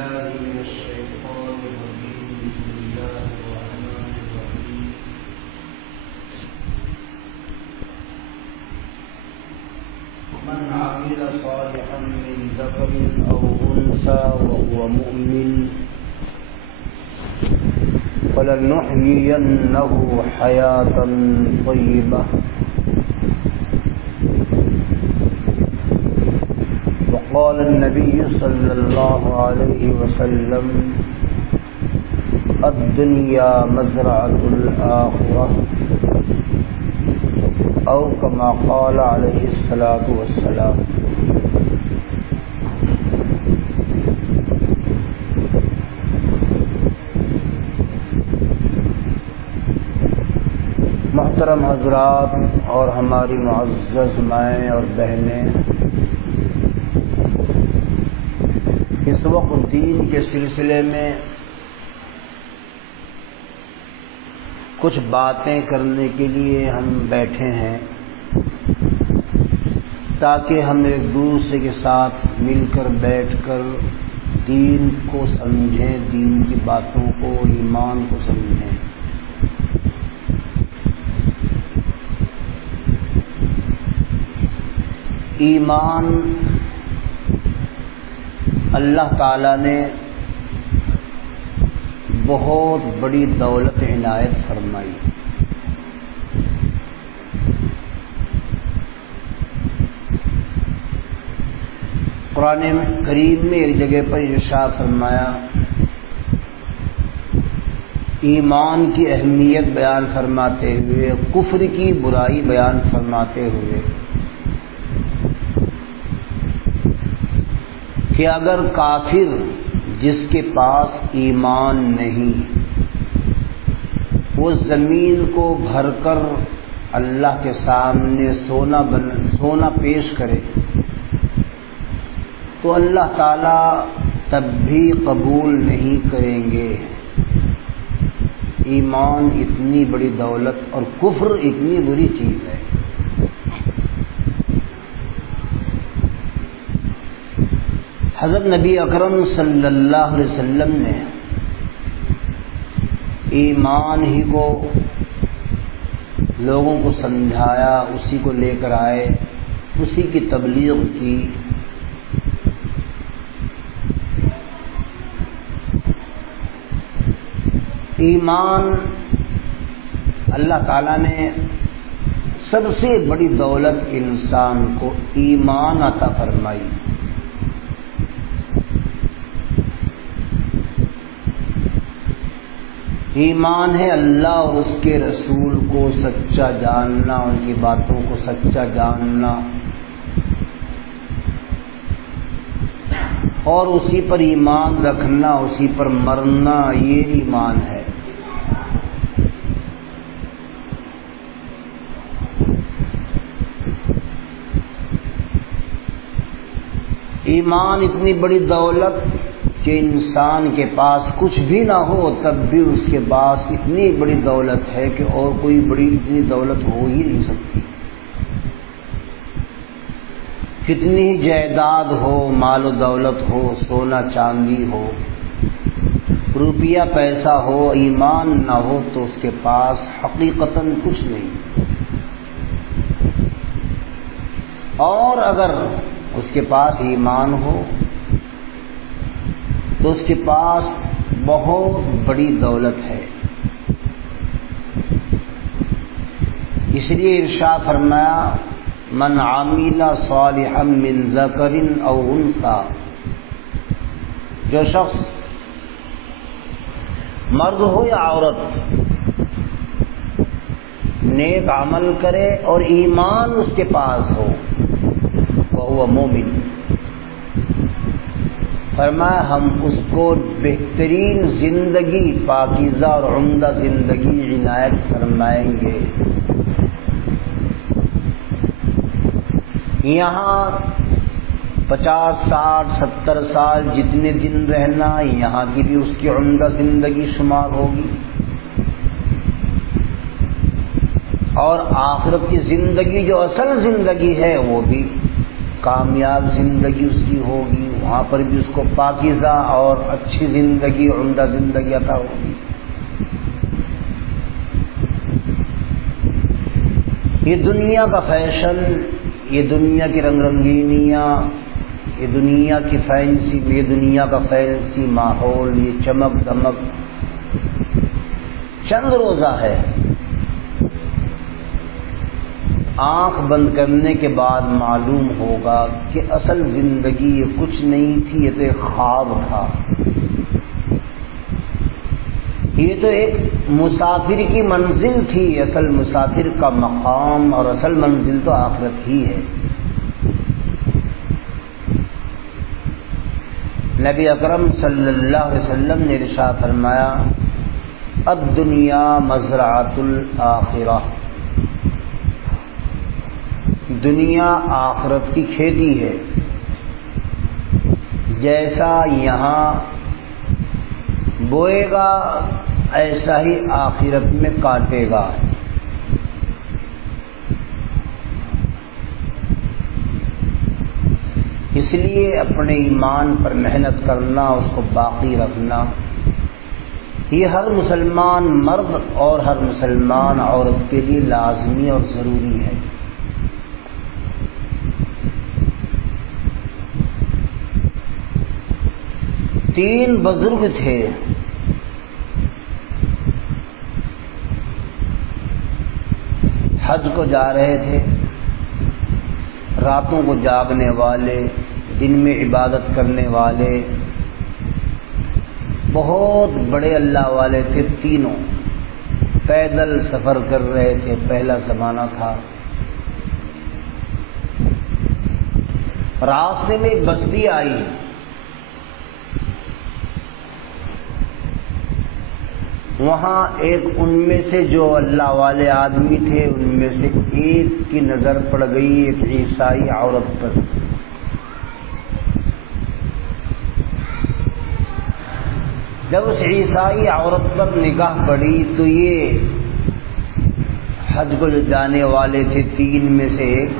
بالله من الشيطان الرجيم. بسم الله الرحمن الرحيم. من عمل صالحا من ذكر أو أنثى وهو مؤمن فلنحيينه حياة طيبة وقال النبي صلى الله عليه وسلم الدنيا مزرعة الآخرة أو كما قال عليه الصلاة والسلام. محترم حضرات اور ہماری معزز مائیں اور بہنیں، اس وقت دین کے سلسلے میں کچھ باتیں کرنے کے لیے ہم بیٹھے ہیں تاکہ ہم ایک دوسرے کے ساتھ مل کر بیٹھ کر دین کو سمجھیں، دین کی باتوں کو، ایمان کو سمجھیں۔ ایمان اللہ تعالیٰ نے بہت بڑی دولت عنایت فرمائی۔ قرآن کریم میں ایک جگہ پر ارشاد فرمایا، ایمان کی اہمیت بیان فرماتے ہوئے، کفر کی برائی بیان فرماتے ہوئے کہ اگر کافر جس کے پاس ایمان نہیں وہ زمین کو بھر کر اللہ کے سامنے سونا پیش کرے تو اللہ تعالیٰ تب بھی قبول نہیں کریں گے۔ ایمان اتنی بڑی دولت اور کفر اتنی بری چیز ہے۔ حضرت نبی اکرم صلی اللہ علیہ وسلم نے ایمان ہی کو لوگوں کو سمجھایا، اسی کو لے کر آئے، اسی کی تبلیغ کی۔ ایمان اللہ تعالیٰ نے سب سے بڑی دولت انسان کو ایمان عطا فرمائی۔ ایمان ہے اللہ اور اس کے رسول کو سچا جاننا، ان کی باتوں کو سچا جاننا اور اسی پر ایمان رکھنا، اسی پر مرنا، یہ ایمان ہے۔ ایمان اتنی بڑی دولت کہ انسان کے پاس کچھ بھی نہ ہو تب بھی اس کے پاس اتنی بڑی دولت ہے کہ اور کوئی بڑی اتنی دولت ہو ہی نہیں سکتی۔ کتنی ہی جائیداد ہو، مال و دولت ہو، سونا چاندی ہو، روپیہ پیسہ ہو، ایمان نہ ہو تو اس کے پاس حقیقتاً کچھ نہیں۔ اور اگر اس کے پاس ایمان ہو تو اس کے پاس بہت بڑی دولت ہے۔ اس لیے ارشاد فرمایا، من عمل صالحا من ذکر او انثی، جو شخص مرد ہو یا عورت نیک عمل کرے اور ایمان اس کے پاس ہو، وہو مومن، فرمایا ہم اس کو بہترین زندگی، پاکیزہ اور عمدہ زندگی عنایت فرمائیں گے۔ یہاں 50 60 70 سال جتنے دن رہنا، یہاں کی بھی اس کی عمدہ زندگی شمار ہوگی، اور آخرت کی زندگی جو اصل زندگی ہے وہ بھی کامیاب زندگی اس کی ہوگی، وہاں پر بھی اس کو پاکیزہ اور اچھی زندگی، عمدہ زندگی عطا ہوگی۔ یہ دنیا کا فیشن، یہ دنیا کی رنگ رنگینیاں، یہ دنیا کی فینسی، یہ دنیا کا فینسی ماحول، یہ چمک دمک چند روزہ ہے۔ آنکھ بند کرنے کے بعد معلوم ہوگا کہ اصل زندگی یہ کچھ نہیں تھی، یہ تو ایک خواب تھا، یہ تو ایک مسافر کی منزل تھی۔ اصل مسافر کا مقام اور اصل منزل تو آخرت ہی ہے۔ نبی اکرم صلی اللہ علیہ وسلم نے ارشاد فرمایا، الدنیا مزرعۃ الآخرہ، دنیا آخرت کی کھیتی ہے، جیسا یہاں بوئے گا ایسا ہی آخرت میں کاٹے گا۔ اس لیے اپنے ایمان پر محنت کرنا، اس کو باقی رکھنا، یہ ہر مسلمان مرد اور ہر مسلمان عورت کے لیے لازمی اور ضروری ہے۔ تین بزرگ تھے، حج کو جا رہے تھے، راتوں کو جاگنے والے، دن میں عبادت کرنے والے، بہت بڑے اللہ والے تھے تینوں، پیدل سفر کر رہے تھے، پہلا زمانہ تھا۔ راستے میں ایک بستی آئی، وہاں ایک ان میں سے جو اللہ والے آدمی تھے ان میں سے ایک کی نظر پڑ گئی ایک عیسائی عورت پر۔ جب اس عیسائی عورت پر نگاہ پڑی تو یہ حج کو جو جانے والے تھے تین میں سے ایک،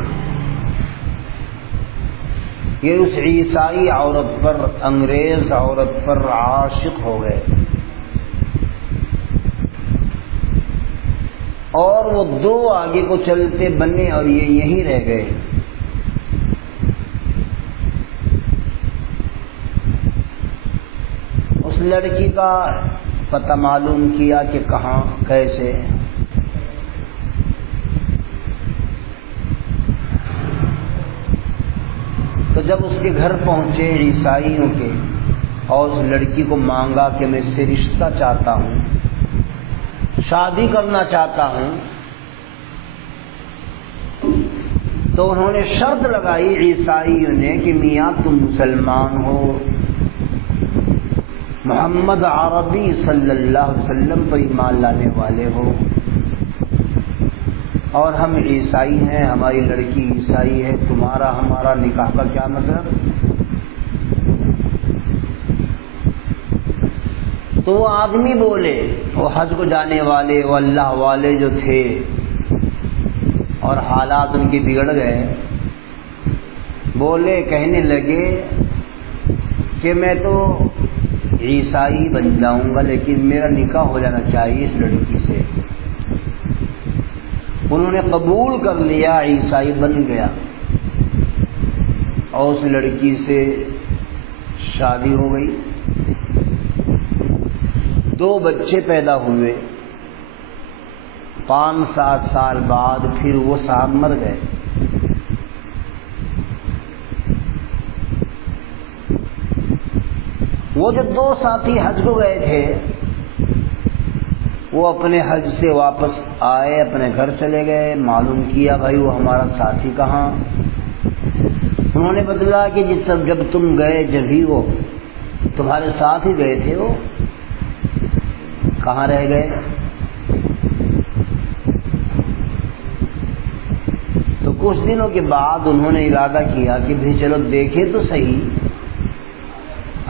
یہ اس عیسائی عورت پر، انگریز عورت پر عاشق ہو گئے، اور وہ دو آگے کو چلتے بنے اور یہ یہیں رہ گئے۔ اس لڑکی کا پتہ معلوم کیا کہ کہاں کیسے، تو جب اس کے گھر پہنچے عیسائیوں کے اور اس لڑکی کو مانگا کہ میں اس سے رشتہ چاہتا ہوں، شادی کرنا چاہتا ہوں، تو انہوں نے شرط لگائی عیسائیوں نے کہ میاں تم مسلمان ہو، محمد عربی صلی اللہ علیہ وسلم پر ایمان لانے والے ہو، اور ہم عیسائی ہیں، ہماری لڑکی عیسائی ہے، تمہارا ہمارا نکاح کا کیا مطلب؟ تو وہ آدمی بولے، وہ حج کو جانے والے، وہ اللہ والے جو تھے، اور حالات ان کے بگڑ گئے، بولے، کہنے لگے کہ میں تو عیسائی بن جاؤں گا لیکن میرا نکاح ہو جانا چاہیے اس لڑکی سے۔ انہوں نے قبول کر لیا، عیسائی بن گیا، اور اس لڑکی سے شادی ہو گئی، 2 بچے پیدا ہوئے۔ 5-7 سال بعد پھر وہ صاحب مر گئے۔ وہ جو 2 ساتھی حج کو گئے تھے وہ اپنے حج سے واپس آئے، اپنے گھر چلے گئے، معلوم کیا بھائی وہ ہمارا ساتھی کہاں؟ انہوں نے بتلایا کہ جب تم گئے جب ہی وہ تمہارے ساتھ ہی گئے تھے، وہ کہاں رہ گئے؟ تو کچھ دنوں کے بعد انہوں نے ارادہ کیا کہ بھی چلو دیکھیں تو صحیح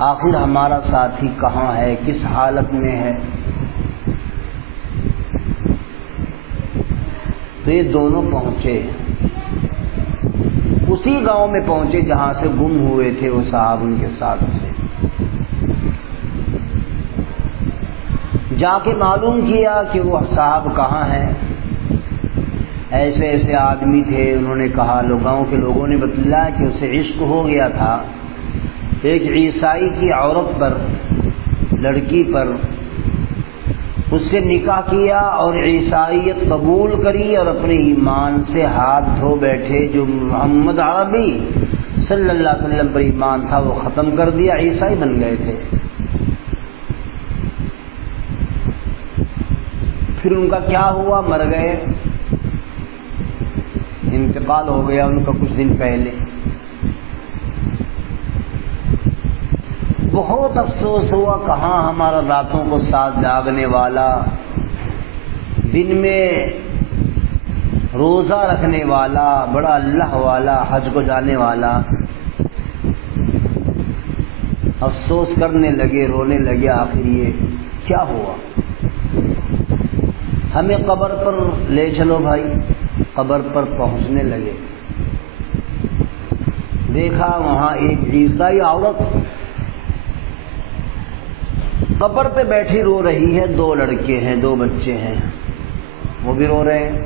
آخر ہمارا ساتھی کہاں ہے، کس حالت میں ہے۔ تو یہ دونوں پہنچے، اسی گاؤں میں پہنچے جہاں سے گم ہوئے تھے وہ صاحب ان کے ساتھ سے. جا کے معلوم کیا کہ وہ صاحب کہاں ہیں. ایسے ایسے آدمی تھے. انہوں نے کہا گاؤں کے لوگوں نے بتلایا کہ اسے عشق ہو گیا تھا ایک عیسائی کی عورت پر, لڑکی پر. اس سے نکاح کیا اور عیسائیت قبول کری اور اپنے ایمان سے ہاتھ دھو بیٹھے. جو محمد عربی صلی اللہ علیہ وسلم پر ایمان تھا وہ ختم کر دیا, عیسائی بن گئے تھے. پھر ان کا کیا ہوا؟ مر گئے, انتقال ہو گیا ان کا کچھ دن پہلے. بہت افسوس ہوا, کہاں ہمارا راتوں کو ساتھ جاگنے والا, دن میں روزہ رکھنے والا, بڑا اللہ والا, حج کو جانے والا. افسوس کرنے لگے, رونے لگے, آخر یہ کیا ہوا؟ ہمیں قبر پر لے چلو بھائی. قبر پر پہنچنے لگے, دیکھا وہاں ایک عیسائی عورت قبر پہ بیٹھی رو رہی ہے. 2 لڑکے ہیں, 2 بچے ہیں, وہ بھی رو رہے ہیں.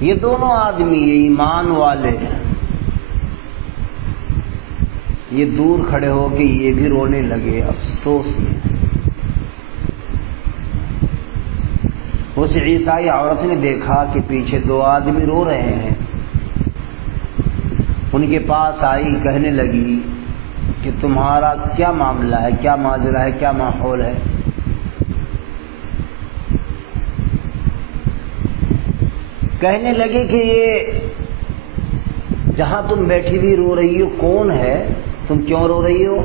یہ دونوں آدمی, یہ ایمان والے, یہ دور کھڑے ہو کے یہ بھی رونے لگے. افسوس میں اس عیسائی عورت نے دیکھا کہ پیچھے 2 آدمی رو رہے ہیں. ان کے پاس آئی, کہنے لگی کہ تمہارا کیا معاملہ ہے, کیا ماجرا ہے, کیا ماحول ہے؟ کہنے لگے کہ یہ جہاں تم بیٹھی ہوئی رو رہی ہو کون ہے, تم کیوں رو رہی ہو؟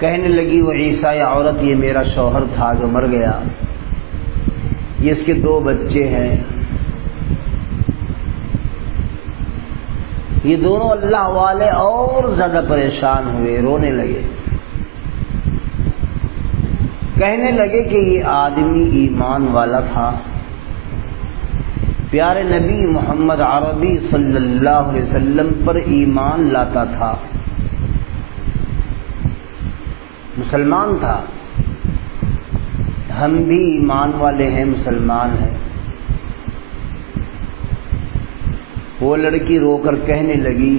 کہنے لگی وہ عیسائی عورت, یہ میرا شوہر تھا جو مر گیا, یہ اس کے 2 بچے ہیں, یہ دونوں اللہ والے اور زیادہ پریشان ہوئے, رونے لگے. کہنے لگے کہ یہ آدمی ایمان والا تھا, پیارے نبی محمد عربی صلی اللہ علیہ وسلم پر ایمان لاتا تھا, مسلمان تھا. ہم بھی ایمان والے ہیں, مسلمان ہیں. وہ لڑکی رو کر کہنے لگی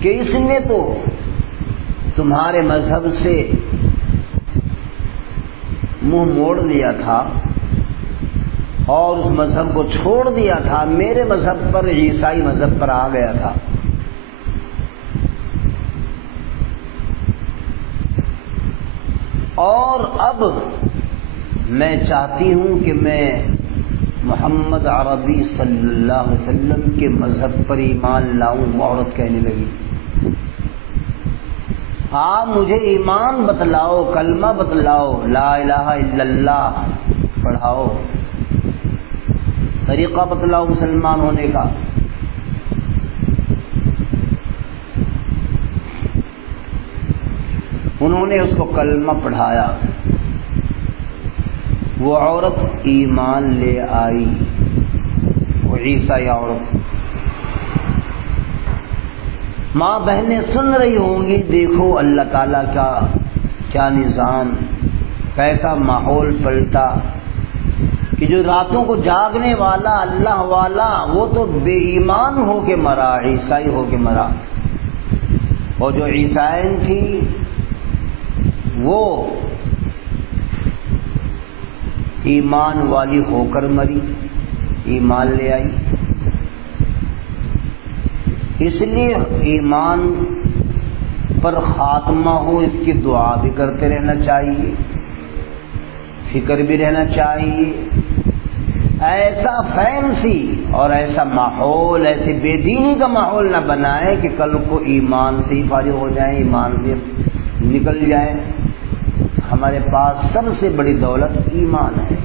کہ اس نے تو تمہارے مذہب سے منہ موڑ لیا تھا اور اس مذہب کو چھوڑ دیا تھا, میرے مذہب پر, عیسائی مذہب پر آ گیا تھا. اور اب میں چاہتی ہوں کہ میں محمد عربی صلی اللہ علیہ وسلم کے مذہب پر ایمان لاؤں. عورت کہنے لگی آپ مجھے ایمان بتلاؤ, کلمہ بتلاؤ, لا الہ الا اللہ پڑھاؤ, طریقہ بتلاؤ مسلمان ہونے کا. انہوں نے اس کو کلمہ پڑھایا. وہ عورت ایمان لے آئی, وہ عیسائی عورت. ماں بہنیں سن رہی ہوں گی, دیکھو اللہ تعالیٰ کا کیا نظام, کیسا ماحول پلٹا کہ جو راتوں کو جاگنے والا اللہ والا وہ تو بے ایمان ہو کے مرا, عیسائی ہو کے مرا. اور جو عیسائن تھی وہ ایمان والی ہو کر مری, ایمان لے آئی. اس لیے ایمان پر خاتمہ ہو اس کی دعا بھی کرتے رہنا چاہیے, فکر بھی رہنا چاہیے. ایسا فینسی اور ایسا ماحول, ایسے بے دینی کا ماحول نہ بنائے کہ کل کو ایمان سے ہی فارغ ہو جائیں, ایمان سے نکل جائیں. ہمارے پاس سب سے بڑی دولت ایمان ہے.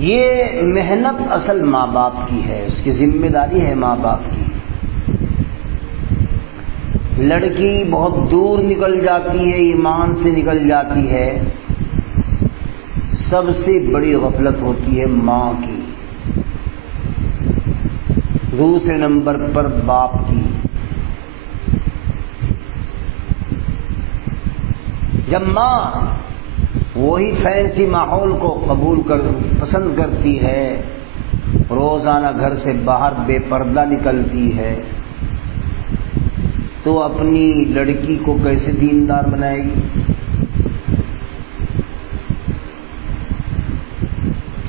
یہ محنت اصل ماں باپ کی ہے, اس کی ذمہ داری ہے ماں باپ کی. لڑکی بہت دور نکل جاتی ہے، ایمان سے نکل جاتی ہے، سب سے بڑی غفلت ہوتی ہے ماں کی، دوسرے نمبر پر باپ کی۔ جب ماں وہی فینسی ماحول کو پسند کرتی ہے، روزانہ گھر سے باہر بے پردہ نکلتی ہے، تو اپنی لڑکی کو کیسے دیندار بنائے گی؟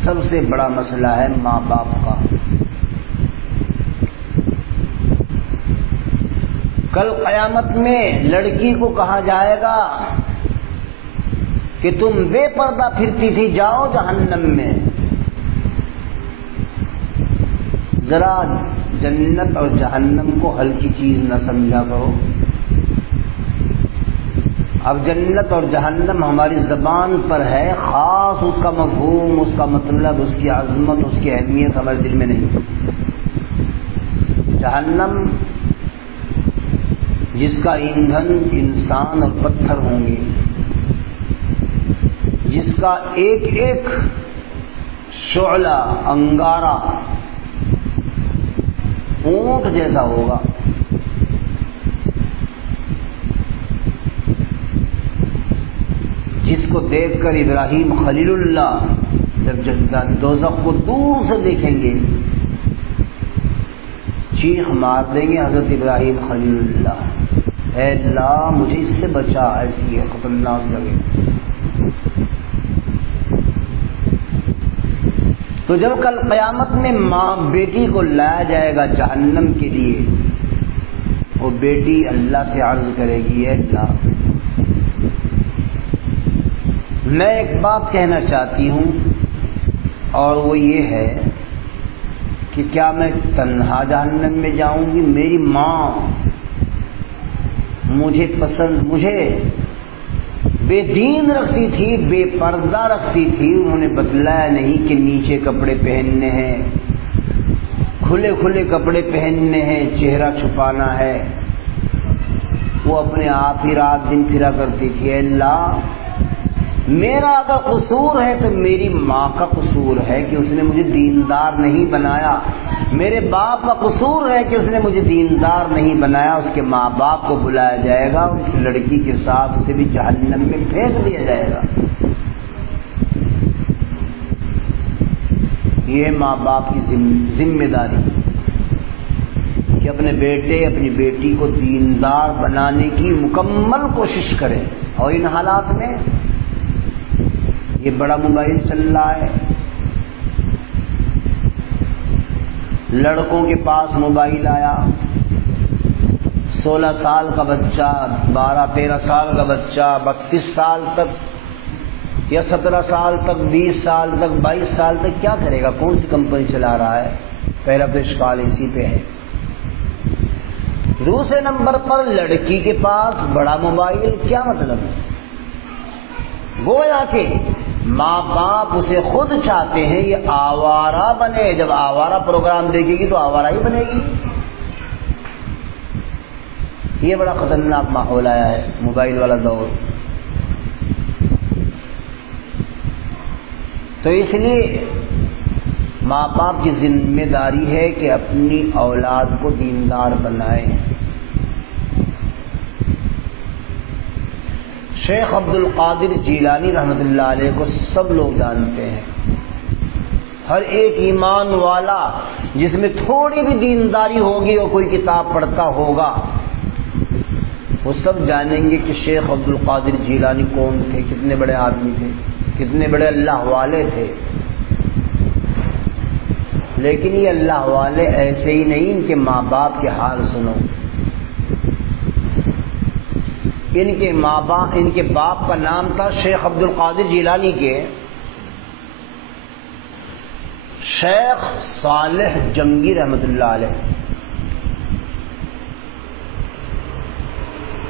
سب سے بڑا مسئلہ ہے ماں باپ کا۔ کل قیامت میں لڑکی کو کہا جائے گا کہ تم بے پردہ پھرتی تھی، جاؤ جہنم میں۔ ذرا جنت اور جہنم کو ہلکی چیز نہ سمجھا کرو۔ اب جنت اور جہنم ہماری زبان پر ہے، خاص اس کا مفہوم، اس کا مطلب، اس کی عظمت، اس کی اہمیت ہمارے دل میں نہیں۔ جہنم جس کا ایندھن انسان اور پتھر ہوں گے، جس کا ایک ایک شعلہ انگارہ اونٹ جیسا ہوگا، جس کو دیکھ کر ابراہیم خلیل اللہ جب دوزخ کو دور سے دیکھیں گے چیخ مار دیں گے حضرت ابراہیم خلیل اللہ، اے اللہ مجھے اس سے بچا، ایسی ہے خطرناک جگہ۔ تو جب کل قیامت میں ماں بیٹی کو لایا جائے گا جہنم کے لیے، وہ بیٹی اللہ سے عرض کرے گی، اے اللہ میں ایک بات کہنا چاہتی ہوں، اور وہ یہ ہے کہ کیا میں تنہا جہنم میں جاؤں گی؟ میری ماں مجھے بے دین رکھتی تھی، بے پردہ رکھتی تھی، انہوں نے بتلایا نہیں کہ نیچے کپڑے پہننے ہیں، کھلے کھلے کپڑے پہننے ہیں، چہرہ چھپانا ہے، وہ اپنے آپ ہی رات دن پھرا کرتی تھی۔ اے اللہ میرا اگر قصور ہے تو میری ماں کا قصور ہے کہ اس نے مجھے دیندار نہیں بنایا، میرے باپ کا قصور ہے کہ اس نے مجھے دیندار نہیں بنایا۔ اس کے ماں باپ کو بلایا جائے گا، اس لڑکی کے ساتھ اسے بھی جہنم میں پھینک دیا جائے گا۔ یہ ماں باپ کی ذمہ داری کہ اپنے بیٹے اپنی بیٹی کو دیندار بنانے کی مکمل کوشش کریں۔ اور ان حالات میں یہ بڑا موبائل چل رہا ہے، لڑکوں کے پاس موبائل آیا، 16 سال کا بچہ، 12-13 سال کا بچہ، 32 سال تک یا 17 سال تک، 20 سال تک، 22 سال تک کیا کرے گا؟ کون سی کمپنی چلا رہا ہے؟ پہلا تو اشکال اسی پہ ہے۔ دوسرے نمبر پر لڑکی کے پاس بڑا موبائل، کیا مطلب ہے؟ گویا کہ ماں باپ اسے خود چاہتے ہیں یہ آوارہ بنے، جب آوارہ پروگرام دیکھے گی تو آوارہ ہی بنے گی۔ یہ بڑا خطرناک ماحول آیا ہے، موبائل والا دور۔ تو اس لیے ماں باپ کی ذمہ داری ہے کہ اپنی اولاد کو دیندار بنائیں۔ شیخ عبد القادر جیلانی رحمۃ اللہ علیہ کو سب لوگ جانتے ہیں، ہر ایک ایمان والا جس میں تھوڑی بھی دینداری ہوگی اور کوئی کتاب پڑھتا ہوگا وہ سب جانیں گے کہ شیخ عبد القادر جیلانی کون تھے، کتنے بڑے آدمی تھے، کتنے بڑے اللہ والے تھے۔ لیکن یہ اللہ والے ایسے ہی نہیں، ان کے ماں باپ کے حال سنو۔ ان کے باپ کا نام تھا شیخ عبد القادر جیلانی کے شیخ صالح جنگی رحمۃ اللہ علیہ۔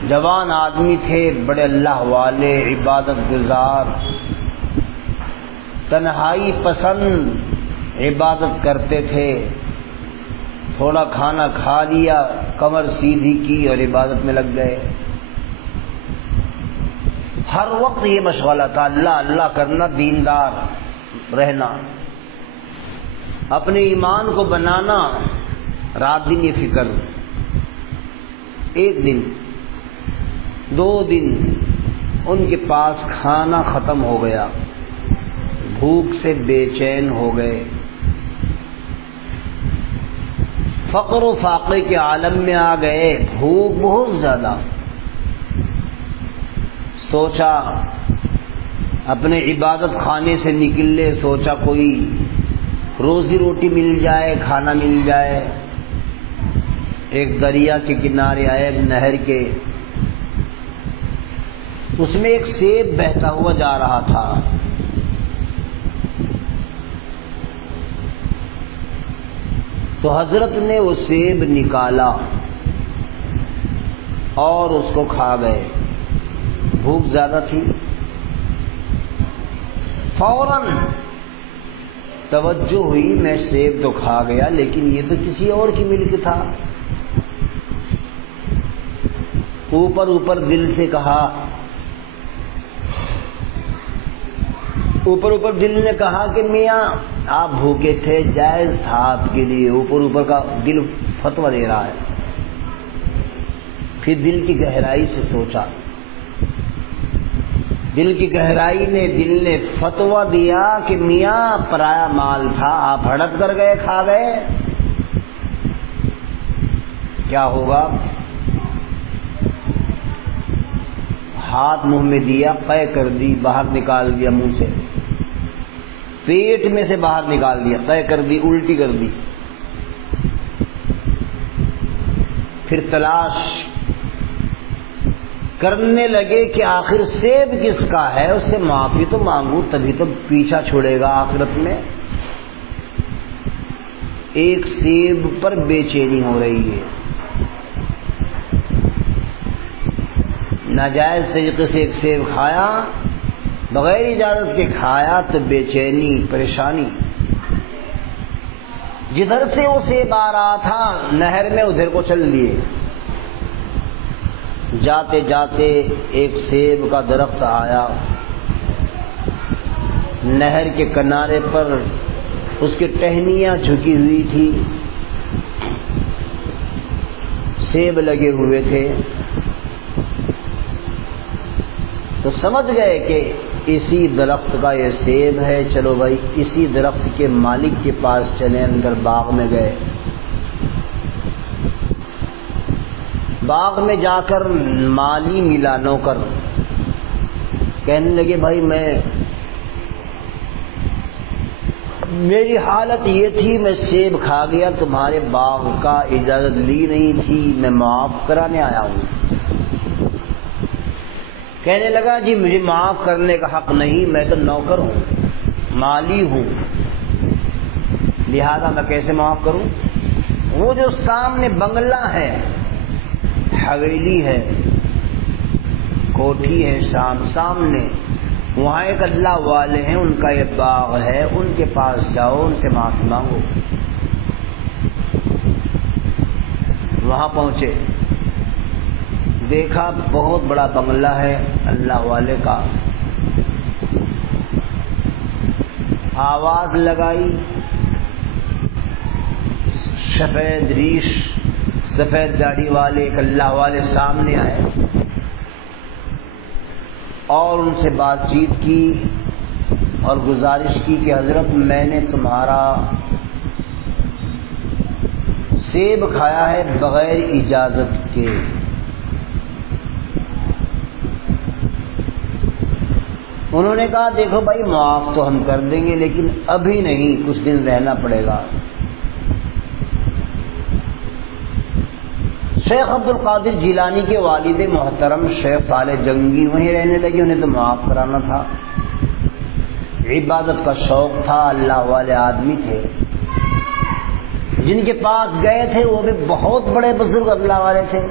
جوان آدمی تھے، بڑے اللہ والے، عبادت گزار، تنہائی پسند، عبادت کرتے تھے، تھوڑا کھانا کھا لیا کمر سیدھی کی اور عبادت میں لگ گئے. ہر وقت یہ مشغلہ تھا، اللہ اللہ کرنا، دیندار رہنا، اپنے ایمان کو بنانا، رات دن یہ فکر. ایک دن 2 دن ان کے پاس کھانا ختم ہو گیا، بھوک سے بے چین ہو گئے، فقر و فاقے کے عالم میں آ گئے، بھوک بہت زیادہ. سوچا اپنے عبادت خانے سے نکلے، سوچا کوئی روزی روٹی مل جائے، کھانا مل جائے. ایک دریا کے کنارے آئے، ایک نہر کے، اس میں ایک سیب بہتا ہوا جا رہا تھا. تو حضرت نے وہ سیب نکالا اور اس کو کھا گئے. بھوک زیادہ تھی، فوراً توجہ ہوئی، میں سیب تو کھا گیا لیکن یہ تو کسی اور کی ملک تھا. اوپر اوپر دل سے کہا، اوپر دل نے کہا کہ میاں آپ بھوکے تھے، جائز تھا آپ کے لیے. اوپر کا دل فتویٰ دے رہا ہے. پھر دل کی گہرائی سے سوچا، دل کی گہرائی نے دل نے فتویٰ دیا کہ میاں پرایا مال تھا، آپ ہڑپ کر گئے، کھا گئے، کیا ہوگا؟ ہاتھ منہ میں دیا، قے کر دی، باہر نکال دیا منہ سے، پیٹ میں سے باہر نکال دیا، قے کر دی، الٹی کر دی. پھر تلاش کرنے لگے کہ آخر سیب کس کا ہے، اس سے معافی تو مانگوں تبھی تو پیچھا چھوڑے گا آخرت میں. ایک سیب پر بے چینی ہو رہی ہے، ناجائز طریقے سے ایک سیب کھایا، بغیر اجازت کے کھایا تو بے چینی، پریشانی. جدھر سے وہ سیب آ رہا تھا نہر میں، ادھر کو چل دیے. جاتے جاتے ایک سیب کا درخت آیا، نہر کے کنارے پر اس کی ٹہنیاں جھکی ہوئی تھی، سیب لگے ہوئے تھے. تو سمجھ گئے کہ اسی درخت کا یہ سیب ہے، چلو بھائی اسی درخت کے مالک کے پاس چلیں. اندر باغ میں گئے، باغ میں جا کر مالی ملا، نوکر، کہنے لگے بھائی میری حالت یہ تھی، میں سیب کھا گیا، تمہارے باغ کا اجازت لی نہیں تھی، میں معاف کرانے آیا ہوں. کہنے لگا جی مجھے معاف کرنے کا حق نہیں، میں تو نوکر ہوں، مالی ہوں، لہذا میں کیسے معاف کروں؟ وہ جو سامنے بنگلہ ہے، حویلی ہے، کوٹھی ہے سامنے، وہاں ایک اللہ والے ہیں، ان کا یہ باغ ہے، ان کے پاس جاؤ، ان سے معافی مانگو. وہاں پہنچے، دیکھا بہت بڑا بنگلہ ہے اللہ والے کا. آواز لگائی، سفید ریش، سفید داڑھی والے ایک اللہ والے سامنے آئے اور ان سے بات چیت کی اور گزارش کی کہ حضرت میں نے تمہارا سیب کھایا ہے بغیر اجازت کے. انہوں نے کہا دیکھو بھائی معاف تو ہم کر دیں گے لیکن ابھی نہیں، کچھ دن رہنا پڑے گا. شیخ عبد القادر جیلانی کے والد محترم شیخ صالح جنگی وہیں رہنے لگے، انہیں تو معاف کرانا تھا. عبادت کا شوق تھا، اللہ والے آدمی تھے. جن کے پاس گئے تھے وہ بھی بہت بڑے بزرگ اللہ والے تھے.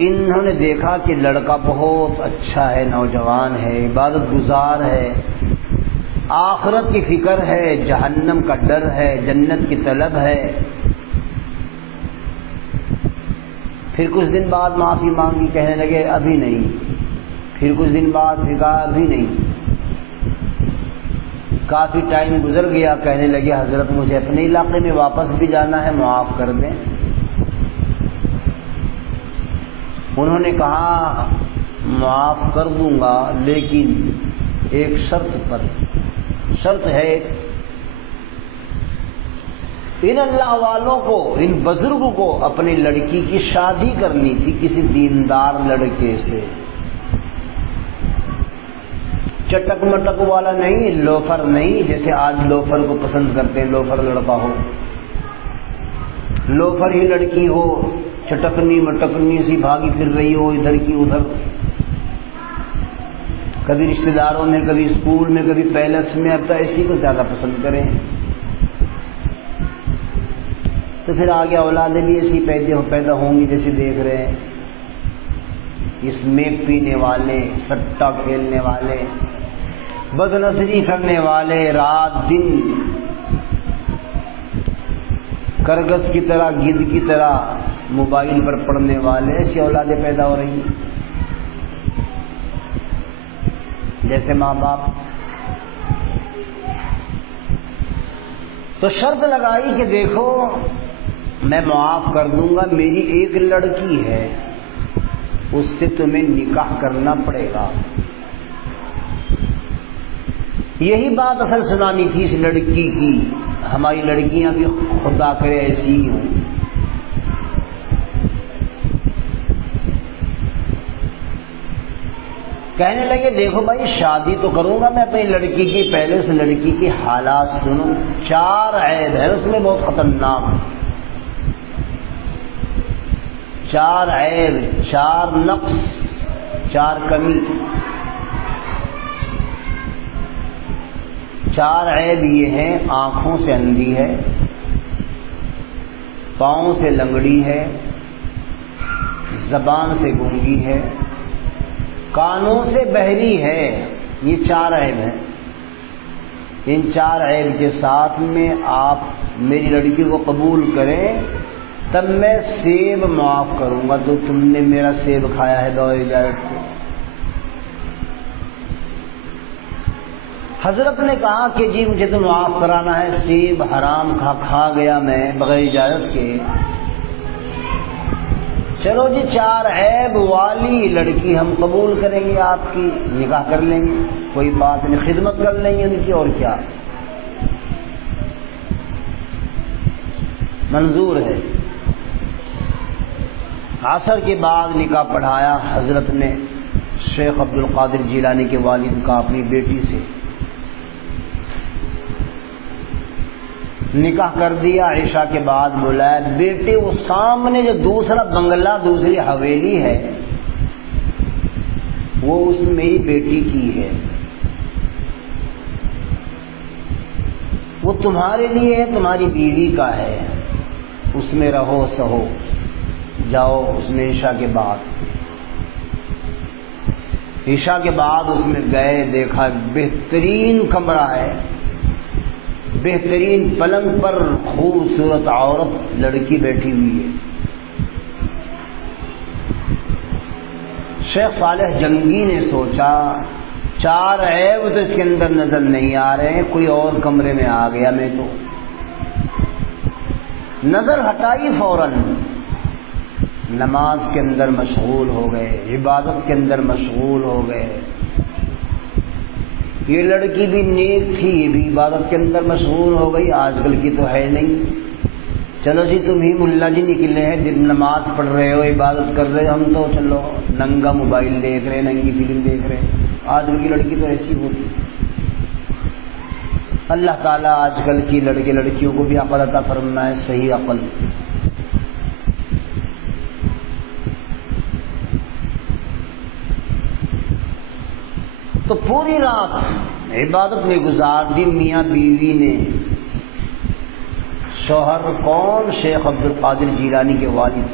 انہوں نے دیکھا کہ لڑکا بہت اچھا ہے، نوجوان ہے، عبادت گزار ہے، آخرت کی فکر ہے، جہنم کا ڈر ہے، جنت کی طلب ہے۔ پھر کچھ دن بعد معافی مانگی، کہنے لگے ابھی نہیں۔ پھر کچھ دن بعد پھر کہا ابھی نہیں۔ کافی ٹائم گزر گیا، کہنے لگے حضرت مجھے اپنے علاقے میں واپس بھی جانا ہے، معاف کر دیں۔ انہوں نے کہا معاف کر دوں گا، لیکن ایک شرط پر۔ شرط ہے ان اللہ والوں کو، ان بزرگوں کو اپنی لڑکی کی شادی کرنی تھی کسی دیندار لڑکے سے، چٹک مٹک والا نہیں، لوفر نہیں، جیسے آج لوفر کو پسند کرتے ہیں، لوفر لڑکا ہو، لوفر ہی لڑکی ہو، چٹکنی مٹکنی سی بھاگی پھر رہی ہو ادھر کی ادھر، کبھی رشتہ داروں میں، کبھی اسکول میں، کبھی پیلس میں، اب تو ایسی کو زیادہ پسند کریں۔ تو پھر آگے اولادیں بھی ایسی پیدا ہوں گی جیسے دیکھ رہے ہیں، اسمیک پینے والے، سٹا کھیلنے والے، بدنظری کرنے والے، رات دن کرگس کی طرح، گدھ کی طرح موبائل پر پڑھنے والے، ایسی اولادیں پیدا ہو رہی ہیں جیسے ماں باپ۔ تو شرط لگائی کہ دیکھو میں معاف کر دوں گا، میری ایک لڑکی ہے، اس سے تمہیں نکاح کرنا پڑے گا۔ یہی بات اصل سنانی تھی اس لڑکی کی، ہماری لڑکیاں بھی خدا کرے ایسی ہی ہوں۔ کہنے لگے دیکھو بھائی شادی تو کروں گا میں اپنی لڑکی کی، پہلے اس لڑکی کی حالات سنو، 4 عیب ہے اس میں بہت خطرناک، 4 عیب، 4 نقص، 4 کمی۔ 4 عیب یہ ہیں، آنکھوں سے اندھی ہے، پاؤں سے لنگڑی ہے، زبان سے گونگی ہے، کانوں سے بہری ہے۔ یہ 4 عیب ہیں۔ ان 4 عیب کے ساتھ میں آپ میری لڑکی کو قبول کریں تب میں سیب معاف کروں گا، تو تم نے میرا سیب کھایا ہے بغیر اجازت کے۔ حضرت نے کہا کہ جی مجھے تو معاف کرانا ہے، سیب حرام کھا گیا میں بغیر اجازت کے۔ چلو جی 4 عیب والی لڑکی ہم قبول کریں گے، آپ کی نکاح کر لیں گے، کوئی بات نہیں، خدمت کر لیں گے ان کی، اور کیا منظور ہے۔ عصر کے بعد نکاح پڑھایا حضرت نے شیخ عبد القادر جیلانی کے والد کا اپنی بیٹی سے، نکاح کر دیا۔ عشاء کے بعد بلایا، بیٹے وہ سامنے جو دوسرا بنگلہ، دوسری حویلی ہے، وہ اس میں میری بیٹی کی ہے، وہ تمہارے لیے ہے، تمہاری بیوی کا ہے، اس میں رہو سہو، جاؤ اس میں۔ عشاء کے بعد اس میں گئے، دیکھا بہترین کمرہ ہے، بہترین پلنگ پر خوبصورت عورت لڑکی بیٹھی ہوئی ہے۔ شیخ صالح جنگی نے سوچا 4 عیب تو اس کے اندر نظر نہیں آ رہے ہیں، کوئی اور کمرے میں آ گیا میں تو۔ نظر ہٹائی فوراً، نماز کے اندر مشغول ہو گئے، عبادت کے اندر مشغول ہو گئے۔ یہ لڑکی بھی نیک تھی، یہ بھی عبادت کے اندر مشغول ہو گئی، آج کل کی تو ہے نہیں۔ چلو جی تم ہی ملا جی نکلے ہیں، جب نماز پڑھ رہے ہو، عبادت کر رہے ہو، ہم تو چلو ننگا موبائل دیکھ رہے ہیں، ننگی فلم دیکھ رہے ہیں۔ آج کل کی لڑکی تو ایسی ہوتی۔ اللہ تعالیٰ آج کل کی لڑکیوں کو بھی عقل عطا فرمائے، صحیح عقل۔ تو پوری رات عبادت میں گزار دی میاں بیوی نے۔ شوہر کون؟ شیخ عبد القادر جیلانی کے والد۔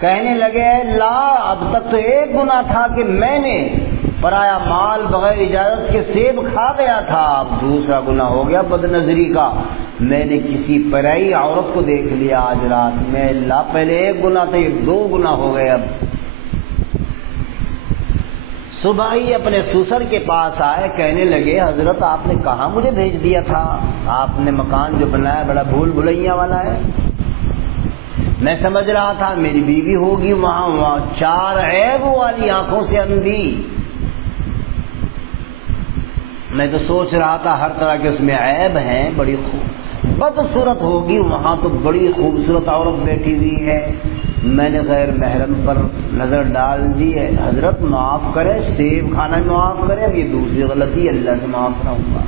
کہنے لگے لا، اب تک تو ایک گناہ تھا کہ میں نے پرایا مال بغیر اجازت کے سیب کھا گیا تھا، اب دوسرا گناہ ہو گیا بد نظری کا، میں نے کسی پرائی عورت کو دیکھ لیا آج رات میں، اللہ پہلے ایک گناہ تھا یہ 2 گناہ ہو گئے۔ اب صبح ہی اپنے سسر کے پاس آئے، کہنے لگے حضرت آپ نے کہاں مجھے بھیج دیا تھا؟ آپ نے مکان جو بنایا بڑا بھول بھلائیاں والا ہے، میں سمجھ رہا تھا میری بیوی ہوگی وہاں 4 عیب والی آنکھوں سے اندھی، میں تو سوچ رہا تھا ہر طرح کے اس میں عیب ہیں، بڑی بدصورت ہوگی، وہاں تو بڑی خوبصورت عورت بیٹھی ہوئی ہے، میں نے غیر محرم پر نظر ڈال دی ہے، حضرت معاف کرے، سیب کھانا معاف کرے، اب یہ دوسری غلطی اللہ سے معاف نہ ہوگا۔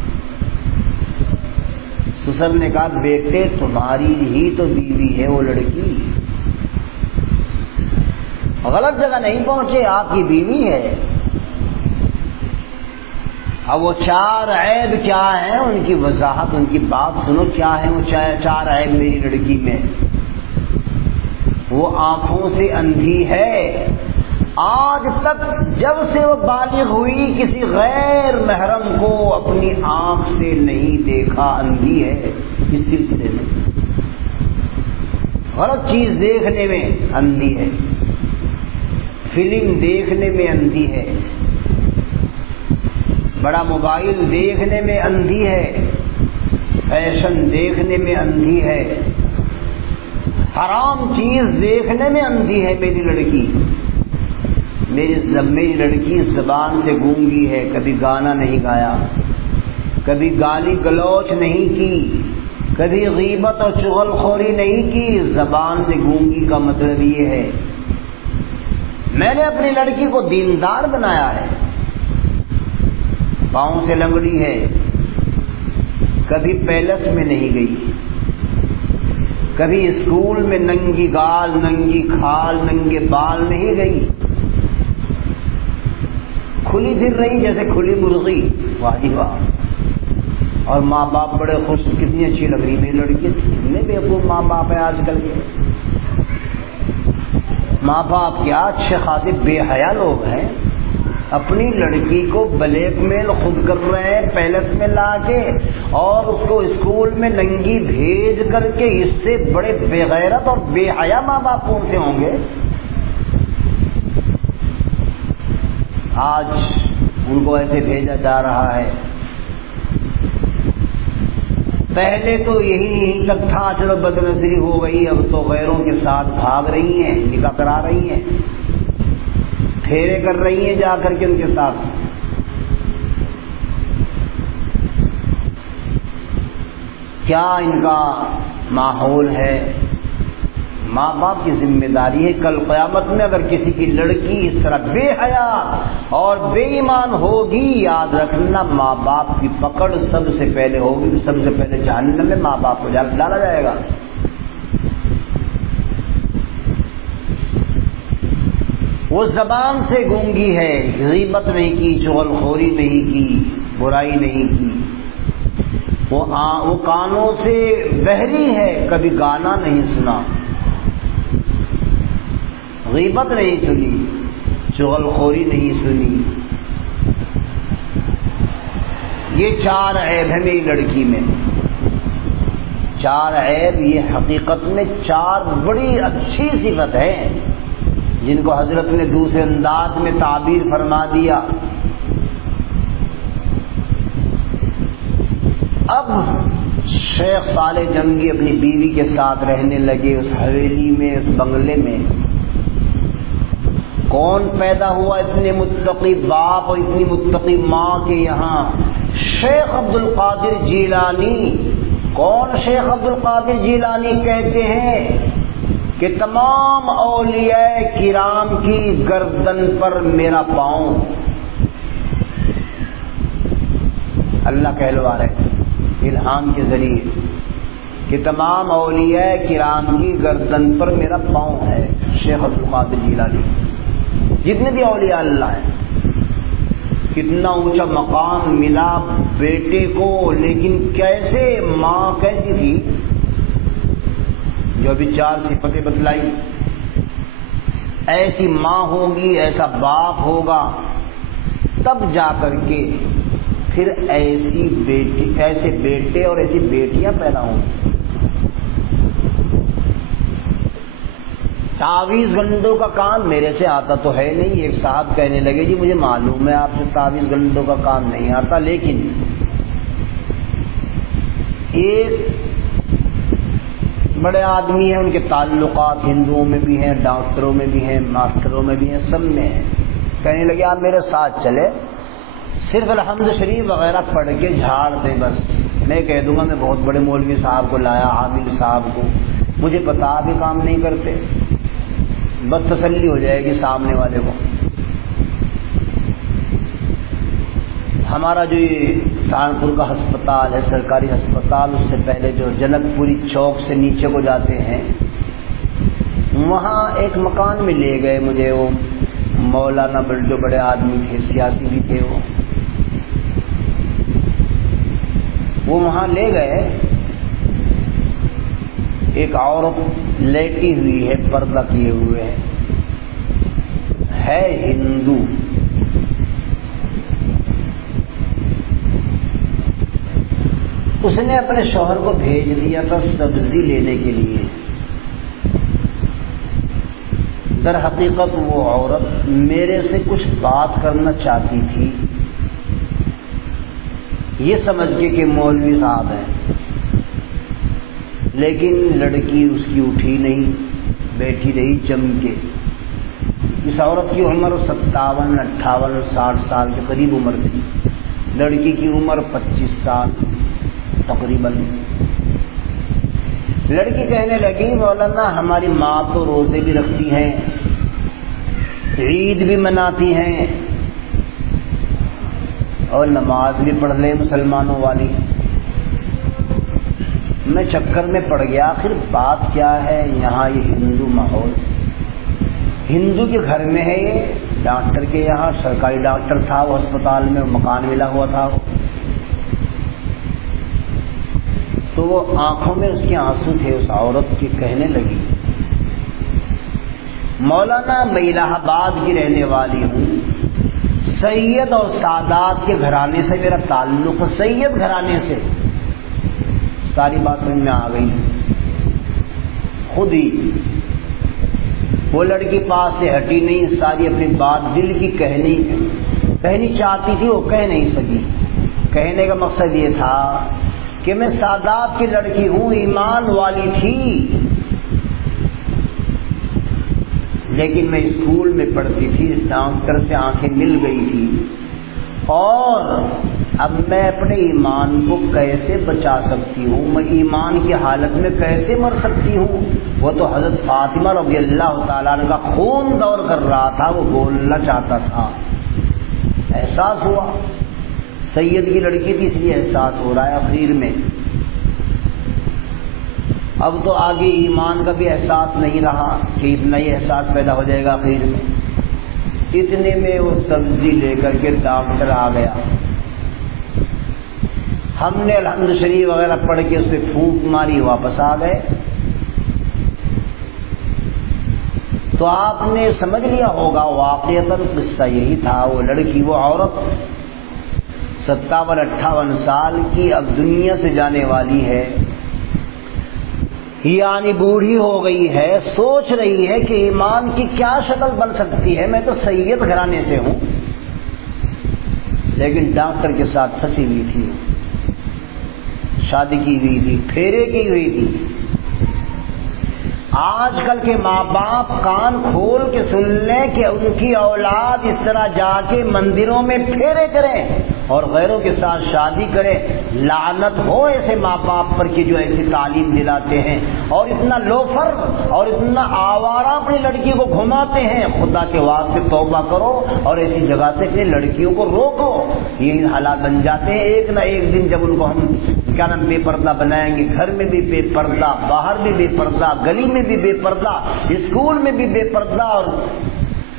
سسر نے کہا بیٹے تمہاری ہی تو بیوی ہے وہ لڑکی، غلط جگہ نہیں پہنچے، آپ کی بیوی ہے۔ اب وہ 4 عیب کیا ہیں ان کی وضاحت، ان کی بات سنو، کیا ہے وہ 4 عیب میری لڑکی میں؟ وہ آنکھوں سے اندھی ہے، آج تک جب سے وہ بالغ ہوئی کسی غیر محرم کو اپنی آنکھ سے نہیں دیکھا، اندھی ہے اس سلسلے میں، غلط چیز دیکھنے میں اندھی ہے، فلم دیکھنے میں اندھی ہے، بڑا موبائل دیکھنے میں اندھی ہے، فیشن دیکھنے میں اندھی ہے، حرام چیز دیکھنے میں اندھی ہے میری لڑکی۔ میری لڑکی زبان سے گونگی ہے، کبھی گانا نہیں گایا، کبھی گالی گلوچ نہیں کی، کبھی غیبت اور چغل خوری نہیں کی، زبان سے گونگی کا مطلب یہ ہے۔ میں نے اپنی لڑکی کو دیندار بنایا ہے، پاؤں سے لنگڑی ہے، کبھی پیلس میں نہیں گئی، کبھی اسکول میں ننگی گال ننگی کھال ننگے بال نہیں گئی، کھلی پھر رہی جیسے کھلی مرغی، واہ جی واہ، اور ماں باپ بڑے خوش، کتنی اچھی لگ رہی میری لڑکی، کتنے بیوقوف ماں باپ ہیں آج کل کے، ماں باپ کیا اچھے خاصے بے حیا لوگ ہیں، اپنی لڑکی کو بلیک میل خود کر رہے ہیں پیلس میں لا کے، اور اس کو اسکول میں ننگی بھیج کر کے، اس سے بڑے بے غیرت اور بے حیا ماں باپ کون سے ہوں گے؟ آج ان کو ایسے بھیجا جا رہا ہے، پہلے تو یہی تک تھا چلو بد نظری ہو گئی، اب تو غیروں کے ساتھ بھاگ رہی ہیں، نکاح کرا رہی ہیں، پھیرے کر رہی ہیں جا کر کے ان کے ساتھ۔ کیا ان کا ماحول ہے؟ ماں باپ کی ذمہ داری ہے، کل قیامت میں اگر کسی کی لڑکی اس طرح بے حیا اور بے ایمان ہوگی، یاد رکھنا ماں باپ کی پکڑ سب سے پہلے ہوگی، سب سے پہلے جہنم میں ماں باپ کو ڈالا جائے گا۔ وہ زبان سے گونگی ہے، غیبت نہیں کی، چغل خوری نہیں کی، برائی نہیں کی، وہ کانوں سے بہری ہے، کبھی گانا نہیں سنا، غیبت نہیں سنی، چغل خوری نہیں سنی، یہ 4 عیب ہے میری لڑکی میں۔ 4 عیب یہ حقیقت میں 4 بڑی اچھی صفت ہے جن کو حضرت نے دوسرے انداز میں تعبیر فرما دیا۔ اب شیخ صالح جنگی اپنی بیوی کے ساتھ رہنے لگے اس حویلی میں، اس بنگلے میں۔ کون پیدا ہوا اتنے متقی باپ اور اتنی متقی ماں کے یہاں؟ شیخ عبد القادر جیلانی۔ کون شیخ عبد القادر جیلانی؟ کہتے ہیں کہ تمام اولیاء کرام کی گردن پر میرا پاؤں، اللہ کہلوا رہے الہام کے ذریعے کہ تمام اولیاء کرام کی گردن پر میرا پاؤں ہے۔ شیخ عبد القادر جیلانی جتنے بھی اولیاء اللہ ہیں، کتنا اونچا مقام ملا بیٹے کو، لیکن کیسے ماں کیسی تھی جو ابھی 4 صفتیں بتلائی، ایسی ماں ہوگی، ایسا باپ ہوگا، تب جا کر کے پھر ایسے بیٹے اور ایسی بیٹیاں پیدا ہوں. تعویذ گنڈوں کا کام میرے سے آتا تو ہے نہیں. ایک صاحب کہنے لگے جی مجھے معلوم ہے آپ سے تعویذ گنڈوں کا کام نہیں آتا، لیکن ایک بڑے آدمی ہیں، ان کے تعلقات ہندوؤں میں بھی ہیں، ڈاکٹروں میں بھی ہیں، ماسٹروں میں بھی ہیں، سب میں ہیں. کہنے لگے آپ میرے ساتھ چلے، صرف الحمد شریف وغیرہ پڑھ کے جھاڑ دیں بس، میں کہہ دوں گا میں بہت بڑے مولوی صاحب کو لایا، عامل صاحب کو، مجھے پتا آپ یہ کام نہیں کرتے، بس تسلی ہو جائے گی سامنے والے کو. ہمارا جو یہ سہارنپور کا ہسپتال ہے، سرکاری ہسپتال، اس سے پہلے جو جنک پوری چوک سے نیچے کو جاتے ہیں، وہاں ایک مکان میں لے گئے مجھے. وہ مولانا جو بڑے آدمی تھے، سیاسی بھی تھے، وہ وہاں لے گئے. ایک عورت لیٹی ہوئی ہے، پردہ کیے ہوئے ہے ہندو. اس نے اپنے شوہر کو بھیج دیا تھا سبزی لینے کے لیے. در حقیقت وہ عورت میرے سے کچھ بات کرنا چاہتی تھی، یہ سمجھ کے کہ مولوی صاحب ہیں، لیکن لڑکی اس کی اٹھی نہیں، بیٹھی رہی جم کے. اس عورت کی عمر 57، 58، 60 سال کے قریب عمر تھی. لڑکی کی عمر 25 سال تقریباً. لڑکی کہنے لگی مولانا ہماری ماں تو روزے بھی رکھتی ہیں، عید بھی مناتی ہیں اور نماز بھی پڑھ لے مسلمانوں والی. میں چکر میں پڑ گیا، آخر بات کیا ہے. یہاں یہ ہندو ماحول، ہندو کے گھر میں ہے، یہ ڈاکٹر کے یہاں سرکاری ڈاکٹر تھا، وہ ہسپتال میں مکان ملا ہوا تھا. تو وہ آنکھوں میں اس کے آنسو تھے اس عورت کی. کہنے لگی مولانا میں الہ آباد کی رہنے والی ہوں، سید اور سادات کے گھرانے سے میرا تعلق، سید گھرانے سے. ساری بات سمجھ میں آ گئی. خود ہی وہ لڑکی پاس سے ہٹی نہیں، ساری اپنی بات دل کی کہنی چاہتی تھی، وہ کہہ نہیں سکی. کہنے کا مقصد یہ تھا کہ میں سادات کی لڑکی ہوں، ایمان والی تھی، لیکن میں اسکول میں پڑھتی تھی، ڈاکٹر سے آنکھیں مل گئی تھی، اور اب میں اپنے ایمان کو کیسے بچا سکتی ہوں، میں ایمان کی حالت میں کیسے مر سکتی ہوں. وہ تو حضرت فاطمہ رضی اللہ تعالیٰ عنہ کا خون دور کر رہا تھا، وہ بولنا چاہتا تھا. احساس ہوا، سید کی لڑکی تھی اس لیے احساس ہو رہا ہے. اخیر میں اب تو آگے ایمان کا بھی احساس نہیں رہا کہ اتنا ہی احساس پیدا ہو جائے گا. اخیر میں اتنے میں وہ سبزی لے کر کے ڈاکٹر آ گیا. ہم نے الحمد شریف وغیرہ پڑھ کے اس پہ پھونک ماری، واپس آ گئے. تو آپ نے سمجھ لیا ہوگا واقعتاً قصہ یہی تھا. وہ لڑکی، وہ عورت 57-58 سال کی اب دنیا سے جانے والی ہے، یعنی بوڑھی ہو گئی ہے. سوچ رہی ہے کہ ایمان کی کیا شکل بن سکتی ہے، میں تو سید گھرانے سے ہوں، لیکن ڈاکٹر کے ساتھ پھنسی ہوئی تھی، شادی کی ہوئی تھی، پھیرے کی ہوئی تھی. آج کل کے ماں باپ کان کھول کے سن لیں کہ ان کی اولاد اس طرح جا کے مندروں میں پھیرے کریں اور غیروں کے ساتھ شادی کریں. لعنت ہو ایسے ماں باپ پر کہ جو ایسی تعلیم دلاتے ہیں اور اتنا لوفر اور اتنا آوارہ اپنی لڑکی کو گھماتے ہیں. خدا کے واسطے توبہ کرو اور ایسی جگہ سے اپنی لڑکیوں کو روکو. یہی حالات بن جاتے ہیں ایک نہ ایک دن، جب ان کو ہم کیا نام بے پردہ بنائیں گے. گھر میں بھی بے پردہ، باہر بھی بے پردہ، گلی میں بھی بے پردہ، اسکول میں بھی بے پردہ،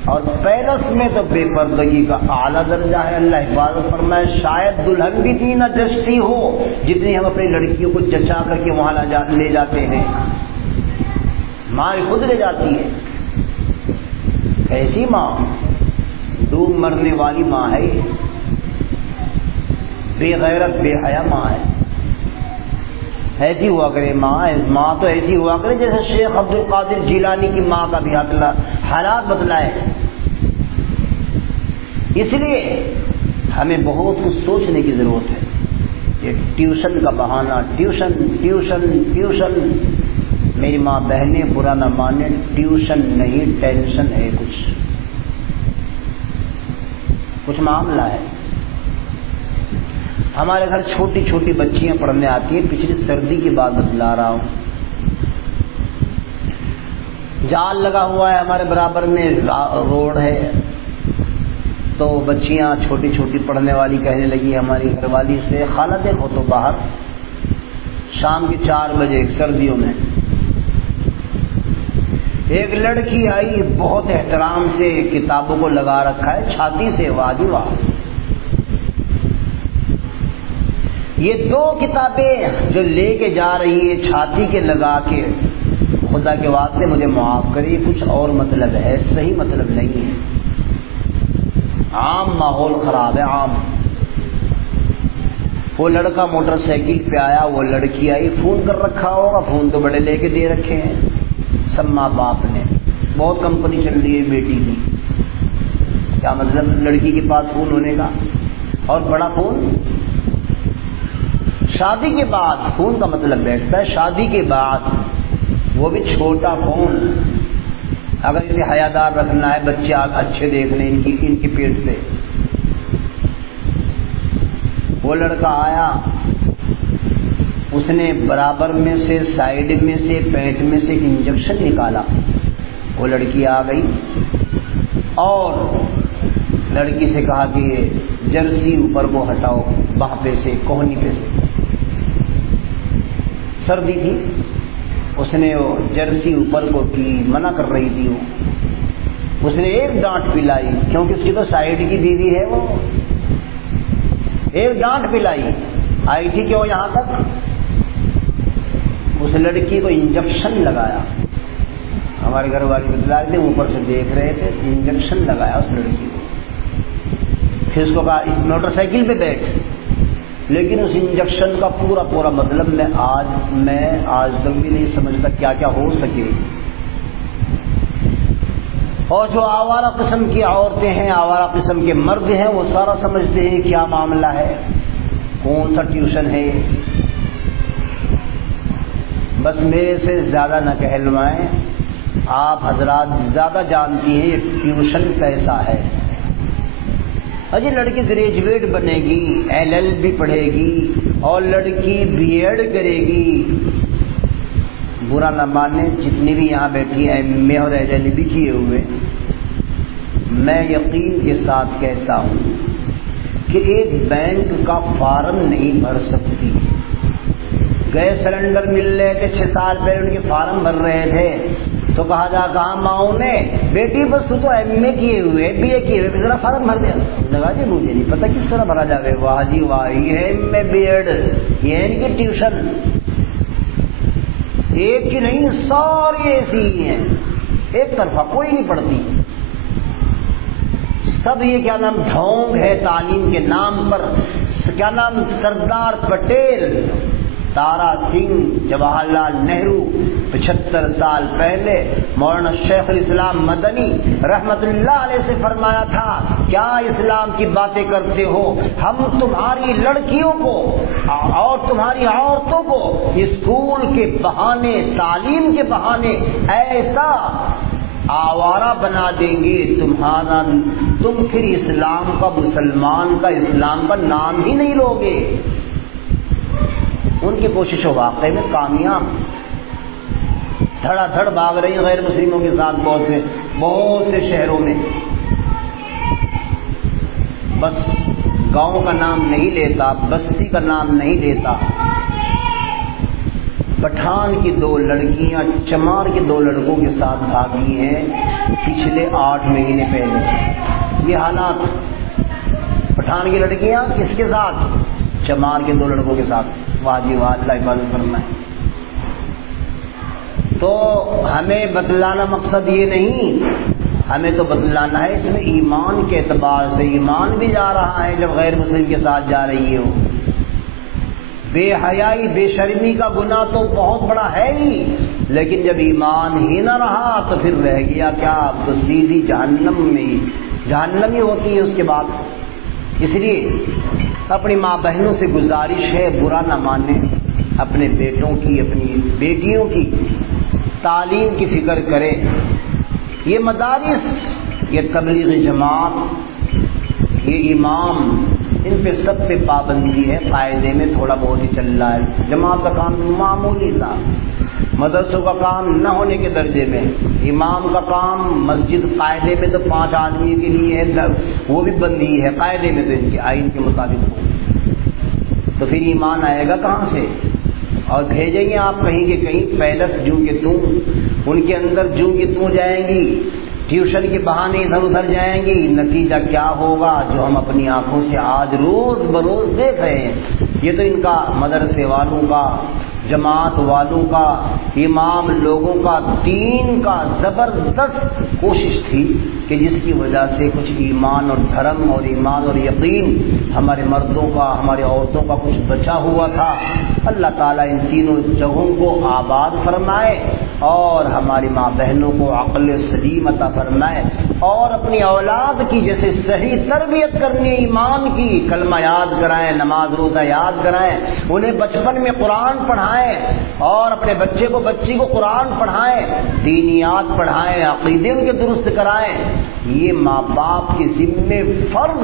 اور پیلس میں تو بے پردگی کا اعلیٰ درجہ ہے. اللہ حفاظت فرمائے. شاید دلہن بھی اتنی نہ جچتی ہو جتنی ہم اپنی لڑکیوں کو جچا کر کے وہاں لے جاتے ہیں. ماں خود لے جاتی ہے. کیسی ماں؟ ڈوب مرنے والی ماں ہے یہ، بے غیرت بے حیا ماں ہے. ایسی ہوا کرے ماں تو ایسی ہوا کرے جیسے شیخ عبد القادر جیلانی کی ماں کا بھی حالات بدلائے. اس لیے ہمیں بہت کچھ سوچنے کی ضرورت ہے. یہ ٹیوشن کا بہانہ، ٹیوشن ٹیوشن ٹیوشن، میری ماں بہنیں برا نہ مانے، ٹیوشن نہیں ٹینشن ہے، کچھ معاملہ ہے. ہمارے گھر چھوٹی چھوٹی بچیاں پڑھنے آتی ہیں. پچھلی سردی کی بات بتلا رہا ہوں. جال لگا ہوا ہے ہمارے برابر میں، روڈ ہے، تو بچیاں چھوٹی چھوٹی پڑھنے والی کہنے لگی ہماری گھر والی سے، خالہ دیکھو تو باہر شام کے 4 بجے سردیوں میں ایک لڑکی آئی، بہت احترام سے کتابوں کو لگا رکھا ہے چھاتی سے، واہ جی واہ. یہ 2 کتابیں جو لے کے جا رہی ہے چھاتی کے لگا کے، خدا کے واسطے مجھے معاف کریے، کچھ اور مطلب ہے، صحیح مطلب نہیں ہے. عام ماحول خراب ہے، عام. وہ لڑکا موٹر سائیکل پہ آیا، وہ لڑکی آئی، فون کر رکھا ہوگا، فون تو بڑے لے کے دے رکھے ہیں سب ماں باپ نے. بہت کمپنی چل رہی ہے بیٹی کی، کیا مطلب لڑکی کے پاس فون ہونے کا، اور بڑا فون. شادی کے بعد فون کا مطلب بیٹھتا ہے، شادی کے بعد وہ بھی چھوٹا فون. اگر اسے حیادار رکھنا ہے، بچے اچھے دیکھنے ان کی پیٹ سے. وہ لڑکا آیا، اس نے برابر میں سے، سائیڈ میں سے، پیٹ میں سے انجیکشن نکالا. وہ لڑکی آ گئی اور لڑکی سے کہا کہ جرسی اوپر کو ہٹاؤ، باہ پہ سے، کوہنی پہ سے. سردی تھی، اس نے وہ جرسی اوپر کو کی، منع کر رہی تھی. اس نے ایک ڈانٹ پلائی، کیونکہ اس کی تو سائیڈ کی بیوی ہے. وہ ایک ڈانٹ پلائی، آئی تھی کہ وہ یہاں تک. اس لڑکی کو انجیکشن لگایا. ہمارے گھر والے بتلا رہے تھے، اوپر سے دیکھ رہے تھے، انجیکشن لگایا اس لڑکی کو. پھر اس کو کہا اس موٹر سائیکل پہ بیٹھ. لیکن اس انجیکشن کا پورا مطلب میں آج تک بھی نہیں سمجھتا کیا کیا ہو سکے. اور جو آوارہ قسم کی عورتیں ہیں، آوارہ قسم کے مرد ہیں، وہ سارا سمجھتے ہیں کیا معاملہ ہے، کون سا ٹیوشن ہے. بس میرے سے زیادہ نہ کہلوائیں، آپ حضرات زیادہ جانتی ہیں یہ ٹیوشن کیسا ہے. اجی لڑکی گریجویٹ بنے گی، LLB پڑھے گی، اور لڑکی BEd کرے گی. برا نہ مانے جتنی بھی یہاں بیٹھی ہیں MA اور LLB کیے ہوئے، میں یقین کے ساتھ کہتا ہوں کہ ایک بینک کا فارم نہیں بھر سکتی. گیس سلنڈر مل رہے تھے 6 سال پہلے، ان کے فارم بھر رہے تھے تو کہا ماؤں نے بیٹی بس تو MA کیے ہوئے، BA کیے ہوئے، ذرا فارم بھر دیا. لگا جی مجھے نہیں پتا کس طرح بھرا جاوے. واہ جی واہ، یہ ہے MA BEd، یہ ہے ان کی ٹیوشن. ایک کی نہیں، ساری ایسی ہی ہیں، ایک طرفہ کوئی نہیں پڑھتی. سب یہ کیا نام ڈھونگ ہے تعلیم کے نام پر. کیا نام سردار پٹیل، تارا سنگھ، جواہر لال نہرو، 75 سال پہلے مولانا شیخ الاسلام مدنی رحمت اللہ علیہ سے فرمایا تھا کیا اسلام کی باتیں کرتے ہو، ہم تمہاری لڑکیوں کو اور تمہاری عورتوں کو اسکول کے بہانے، تعلیم کے بہانے ایسا آوارہ بنا دیں گے تم پھر اسلام کا، مسلمان کا، اسلام کا نام ہی نہیں لوگے. ان کی کوششوں واقعی میں کامیاب، دھڑا دھڑ بھاگ رہی ہیں غیر مسلموں کے ساتھ بہت سے شہروں میں. بس گاؤں کا نام نہیں لیتا، بستی کا نام نہیں لیتا. پٹھان کی 2 لڑکیاں چمار کے 2 لڑکوں کے ساتھ بھاگی ہیں پچھلے 8 مہینے پہلے. یہ حالات، پٹھان کی لڑکیاں کس کے ساتھ؟ چمار کے 2 لڑکوں کے ساتھ. واہ جی واہ، اللہ حفاظت فرمائے. تو ہمیں بتلانا مقصد یہ نہیں، ہمیں تو بدلانا ہے اس میں ایمان کے اعتبار سے. ایمان بھی جا رہا ہے جب غیر مسلم کے ساتھ جا رہی ہو. بے حیائی بے شرمی کا گناہ تو بہت بڑا ہے ہی، لیکن جب ایمان ہی نہ رہا تو پھر رہ گیا کیا؟ اب تو سیدھی جہنم ہی ہوتی ہے اس کے بعد. اس لیے اپنی ماں بہنوں سے گزارش ہے برا نہ مانیں، اپنے بیٹوں کی اپنی بیٹیوں کی تعلیم کی فکر کریں. یہ مدارس، یہ تبلیغی جماعت، یہ امام، ان پہ سب پہ پابندی ہے. قاعدے میں تھوڑا بہت ہی چل رہا ہے. جماعت کا کام معمولی سا، مدرسوں کا کام نہ ہونے کے درجے میں، امام کا کام مسجد قاعدے میں تو 5 آدمی کے لیے ہے، وہ بھی بندی ہے قاعدے میں، تو ان کے آئین کے مطابق ہو. تو پھر ایمان آئے گا کہاں سے؟ اور بھیجیں گے آپ کہیں کہ کہیں پیلس جوں کہ توں، ان کے اندر جوں کہ توں جائیں گی، ٹیوشن کے بہانے ادھر ادھر جائیں گی. نتیجہ کیا ہوگا جو ہم اپنی آنکھوں سے آج روز بروز دیکھ رہے ہیں. یہ تو ان کا مدرسے والوں کا، جماعت والوں کا، امام لوگوں کا، دین کا زبردست کوشش تھی کہ جس کی وجہ سے کچھ ایمان اور دھرم اور ایمان اور یقین ہمارے مردوں کا، ہمارے عورتوں کا کچھ بچا ہوا تھا. اللہ تعالیٰ ان تینوں جگہوں کو آباد فرمائے اور ہماری ماں بہنوں کو عقل سلیم عطا فرمائے، اور اپنی اولاد کی جیسے صحیح تربیت کرنی ایمان کی، کلمہ یاد کرائیں، نماز روزہ یاد کرائیں، انہیں بچپن میں قرآن پڑھائیں اور اپنے بچے کو بچی کو قرآن پڑھائیں، دینیات پڑھائیں، عقیدے ان کے درست کرائیں. یہ ماں باپ کے ذمے فرض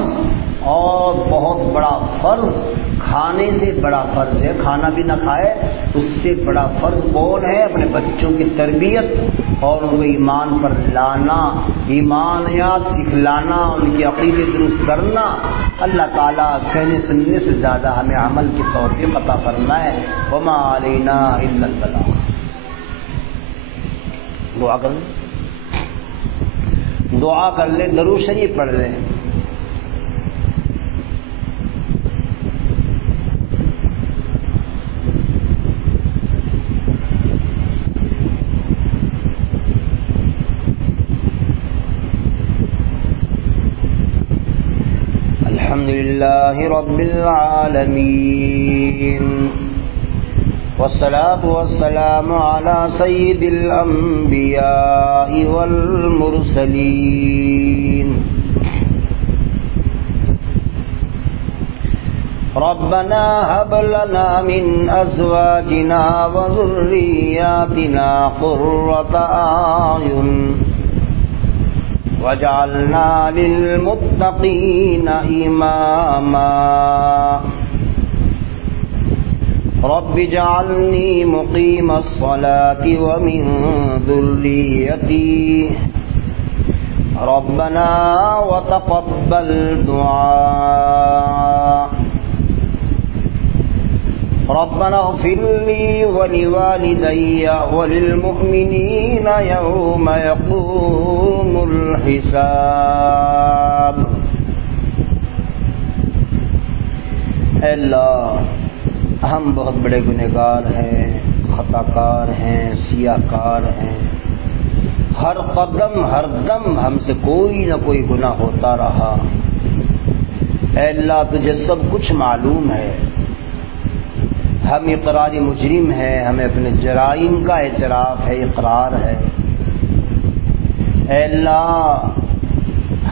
اور بہت بڑا فرض، کھانے سے بڑا فرض ہے. کھانا بھی نہ کھائے اس سے بڑا فرض کون ہے؟ اپنے بچوں کی تربیت اور ان کو ایمان پر لانا، ایمانیات سکھلانا، ان کی عقیدے درست کرنا. اللہ تعالیٰ کہنے سننے سے زیادہ ہمیں عمل کی توفیق عطا فرمائے. وما علینا الا البلاغ. دعا کر لیں، دعا کر لیں، درود شریف پڑھ لیں. الحمدللہ رب العالمین والصلاة والسلام على سید الانبیاء والمرسلین. ربنا هب لنا من ازواجنا وذرياتنا قرة اعین وجعلنا للمتقین اماما. رب اجعلنی مقیم الصلاة ومن ذریتی ربنا وتقبل دعاء. ربنا اغفر لي ولوالدي وللمؤمنين يوم يقوم الحساب. اے اللہ، ہم بہت بڑے گنہگار ہیں، خطا کار ہیں، سیاہ کار ہیں. ہر قدم ہر دم ہم سے کوئی نہ کوئی گناہ ہوتا رہا. اے اللہ، تجھے سب کچھ معلوم ہے. ہم اقراری مجرم ہیں، ہمیں اپنے جرائم کا اعتراف ہے، اقرار ہے. اے اللہ،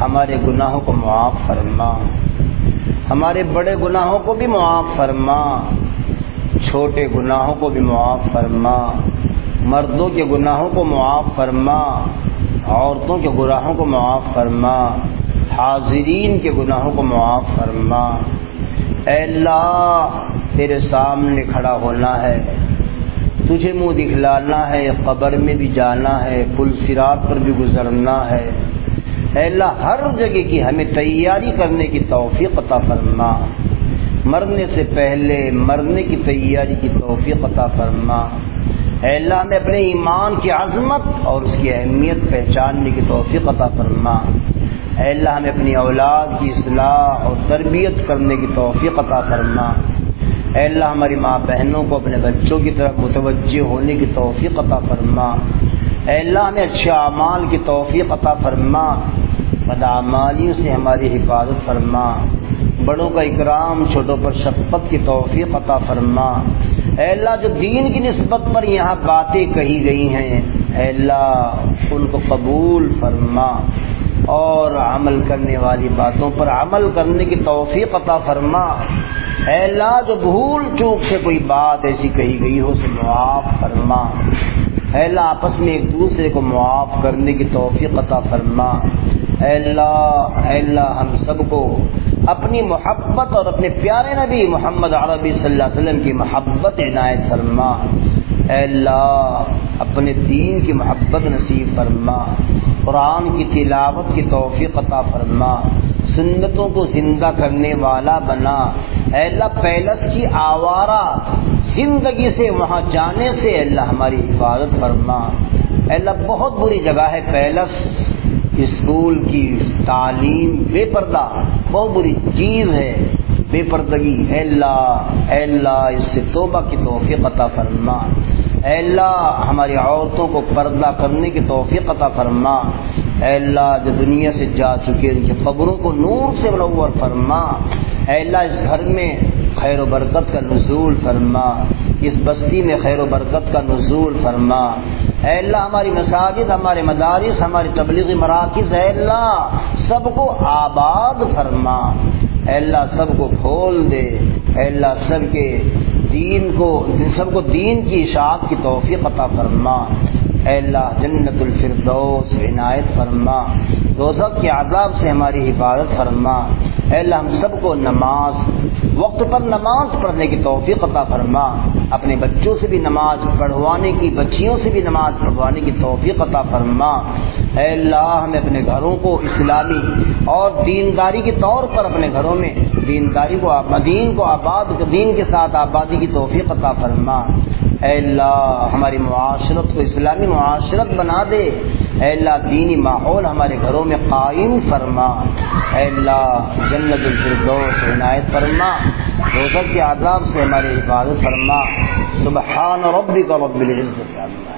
ہمارے گناہوں کو معاف فرما، ہمارے بڑے گناہوں کو بھی معاف فرما، چھوٹے گناہوں کو بھی معاف فرما، مردوں کے گناہوں کو معاف فرما، عورتوں کے گناہوں کو معاف فرما، حاضرین کے گناہوں کو معاف فرما. اے اللہ، تیرے سامنے کھڑا ہونا ہے، تجھے منہ دکھلانا ہے، قبر میں بھی جانا ہے، پل صراط پر بھی گزرنا ہے. اے اللہ، ہر جگہ کی ہمیں تیاری کرنے کی توفیق عطا فرما. مرنے سے پہلے مرنے کی تیاری کی توفیق عطا فرما. اے اللہ، ہمیں اپنے ایمان کی عظمت اور اس کی اہمیت پہچاننے کی توفیق عطا فرما. اے اللہ، ہمیں اپنی اولاد کی اصلاح اور تربیت کرنے کی توفیق عطا فرما. اے اللہ، ہماری ماں بہنوں کو اپنے بچوں کی طرف متوجہ ہونے کی توفیق عطا فرما. اے اللہ ہمیں اچھے اعمال کی توفیق عطا فرما، بداعمالیوں سے ہماری حفاظت فرما، بڑوں کا اکرام، چھوٹوں پر شفقت کی توفیق عطا فرما۔ اے اللہ جو دین کی نسبت پر یہاں باتیں کہی گئی ہیں اے اللہ ان کو قبول فرما، اور عمل کرنے والی باتوں پر عمل کرنے کی توفیق عطا فرما۔ اے اللہ جو بھول چوک سے کوئی بات ایسی کہی گئی ہو اسے معاف فرما۔ اے اللہ آپس میں ایک دوسرے کو معاف کرنے کی توفیق عطا فرما۔ اے اللہ ہم سب کو اپنی محبت اور اپنے پیارے نبی محمد عربی صلی اللہ علیہ وسلم کی محبت عنایت فرما۔ اے اللہ اپنے دین کی محبت نصیب فرما، قرآن کی تلاوت کی توفیق عطا فرما، سنتوں کو زندہ کرنے والا بنا۔ اے اللہ پیلس کی آوارہ زندگی سے وہاں جانے سے اے اللہ ہماری حفاظت فرما۔ اے اللہ بہت بری جگہ ہے پیلس، اسکول کی تعلیم بے پردہ بہت بری چیز ہے، بے پردگی۔ اے اللہ اس سے توبہ کی توفیق عطا فرما۔ اے اللہ ہماری عورتوں کو پردہ کرنے کی توفیق عطا فرما۔ اے اللہ جو دنیا سے جا چکے ان کی قبروں کو نور سے منور فرما۔ اے اللہ اس گھر میں خیر و برکت کا نزول فرما، اس بستی میں خیر و برکت کا نزول فرما۔ اے اللہ ہماری مساجد، ہمارے مدارس، ہماری تبلیغی مراکز اے اللہ سب کو آباد فرما۔ اے اللہ سب کو کھول دے۔ اے اللہ سب کو دین کی اشاعت کی توفیق عطا فرما۔ اے اللہ جنت الفردوس عنایت فرما، دوزخ کے عذاب سے ہماری حفاظت فرما۔ اے اللہ ہم سب کو وقت پر نماز پڑھنے کی توفیق عطا فرما، اپنے بچوں سے بھی نماز پڑھوانے کی، بچیوں سے بھی نماز پڑھوانے کی توفیق عطا فرما۔ اے اللہ ہمیں اپنے گھروں کو اسلامی اور دینداری کے طور پر اپنے گھروں میں دین کے ساتھ آبادی کی توفیق عطا فرما۔ اے اللہ ہماری معاشرت کو اسلامی معاشرت بنا دے۔ اے اللہ دینی ماحول ہمارے گھروں میں قائم فرما۔ اے اللہ جنت الفردوس عنایت فرما، دوزخ کے عذاب سے ہماری حفاظت فرما۔ سبحان ربک رب العزت عما